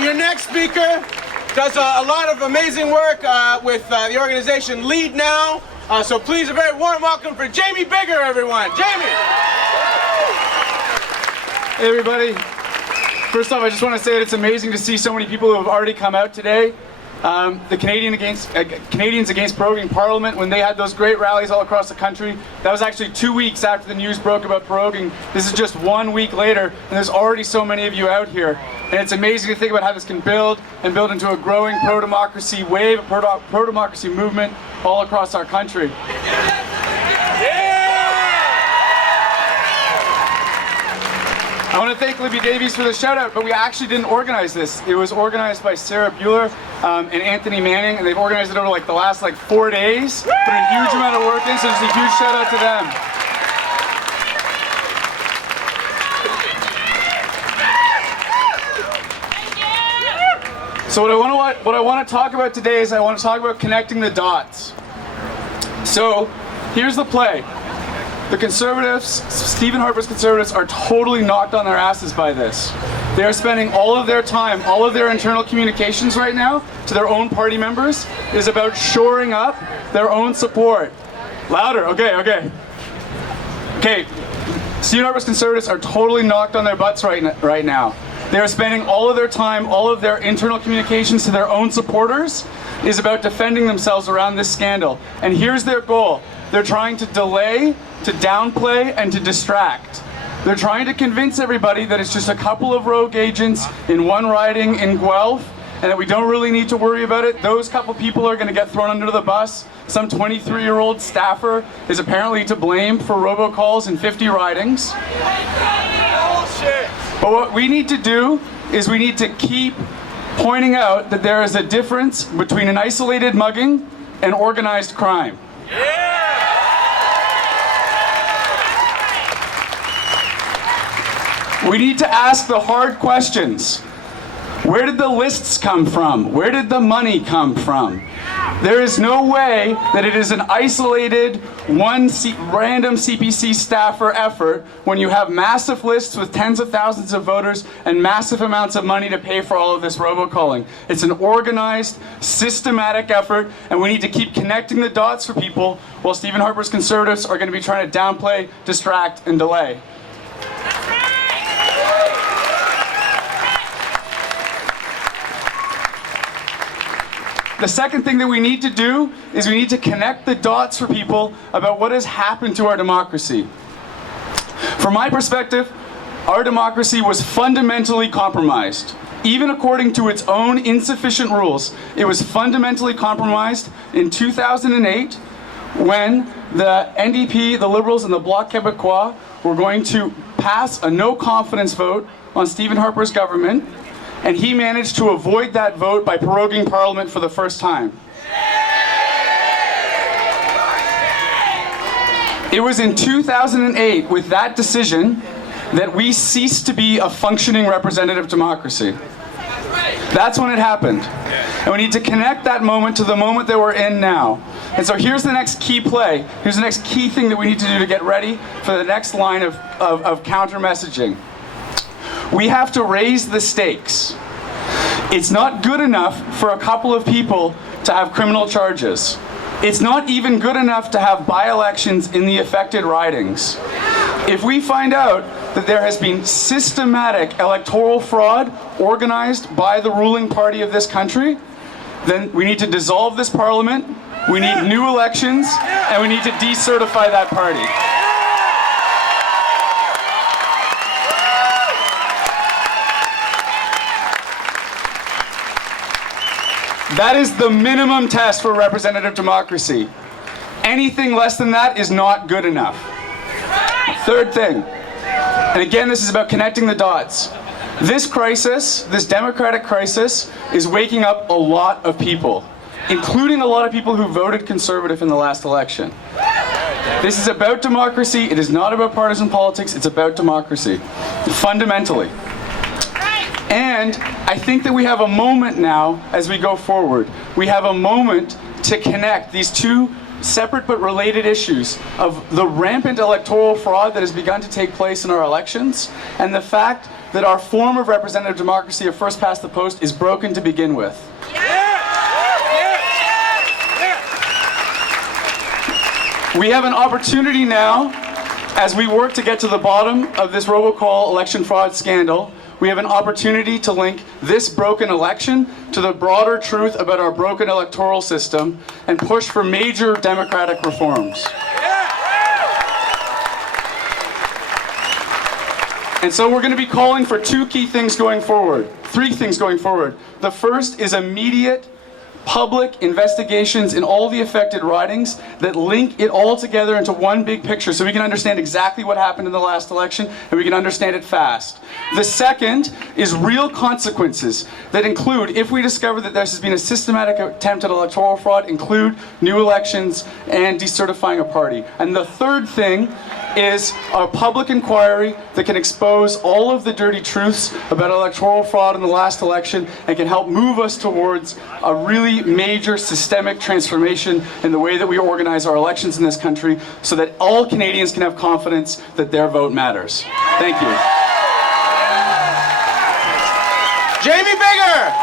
Your next speaker does a lot of amazing work with the organization Leadnow. So please, a very warm welcome for Jamie Biggar, everyone. Jamie! Hey everybody. First off, I just want to say that it's amazing to see so many people who have already come out today. The Canadians Against Proroguing Parliament, when they had those great rallies all across the country, that was actually 2 weeks after the news broke about proroguing. This is just 1 week later, and there's already so many of you out here. And it's amazing to think about how this can build into a growing pro-democracy wave, a pro-democracy movement all across our country. I want to thank Libby Davies for the shout out, but we actually didn't organize this. It was organized by Sarah Bueller and Anthony Manning, and they've organized it over like the last 4 days. Put a huge amount of work in, so just a huge shout out to them. So what I want to talk about today is I want to talk about connecting the dots. So here's the play. The Conservatives, Stephen Harper's Conservatives, are totally knocked on their asses by this. They are spending all of their time, all of their internal communications right now to their own party members is about shoring up their own support. Louder, okay. Okay, Stephen Harper's Conservatives are totally knocked on their butts right now. They are spending all of their time, all of their internal communications to their own supporters is about defending themselves around this scandal. And here's their goal. They're trying to delay, to downplay, and to distract. They're trying to convince everybody that it's just a couple of rogue agents in one riding in Guelph, and that we don't really need to worry about it. Those couple people are going to get thrown under the bus. Some 23-year-old staffer is apparently to blame for robo-calls in 50 ridings. But what we need to do is we need to keep pointing out that there is a difference between an isolated mugging and organized crime. We need to ask the hard questions. Where did the lists come from? Where did the money come from? There is no way that it is an isolated, random CPC staffer effort when you have massive lists with tens of thousands of voters and massive amounts of money to pay for all of this robocalling. It's an organized, systematic effort, and we need to keep connecting the dots for people while Stephen Harper's Conservatives are going to be trying to downplay, distract, and delay. The second thing that we need to do is we need to connect the dots for people about what has happened to our democracy. From my perspective, our democracy was fundamentally compromised. Even according to its own insufficient rules, it was fundamentally compromised in 2008 when the NDP, the Liberals, and the Bloc Québécois were going to pass a no-confidence vote on Stephen Harper's government. And he managed to avoid that vote by proroguing Parliament for the first time. It was in 2008, with that decision, that we ceased to be a functioning representative democracy. That's when it happened. And we need to connect that moment to the moment that we're in now. And so here's the next key play. Here's the next key thing that we need to do to get ready for the next line of counter-messaging. We have to raise the stakes. It's not good enough for a couple of people to have criminal charges. It's not even good enough to have by-elections in the affected ridings. If we find out that there has been systematic electoral fraud organized by the ruling party of this country, then we need to dissolve this parliament, we need new elections, and we need to decertify that party. That is the minimum test for representative democracy. Anything less than that is not good enough. Third thing, and again, this is about connecting the dots. This crisis, this democratic crisis, is waking up a lot of people, including a lot of people who voted Conservative in the last election. This is about democracy. It is not about partisan politics. It's about democracy, fundamentally. And I think that we have a moment now as we go forward. We have a moment to connect these two separate but related issues of the rampant electoral fraud that has begun to take place in our elections and the fact that our form of representative democracy of first past the post is broken to begin with. We have an opportunity now, as we work to get to the bottom of this robocall election fraud scandal, we have an opportunity to link this broken election to the broader truth about our broken electoral system and push for major democratic reforms. And so we're going to be calling for two key things going forward, three things going forward. The first is immediate public investigations in all the affected ridings that link it all together into one big picture so we can understand exactly what happened in the last election and we can understand it fast. The second is real consequences that include, if we discover that there has been a systematic attempt at electoral fraud, include new elections and decertifying a party. And the third thing is a public inquiry that can expose all of the dirty truths about electoral fraud in the last election and can help move us towards a really major systemic transformation in the way that we organize our elections in this country so that all Canadians can have confidence that their vote matters. Thank you. Jamie Biggar!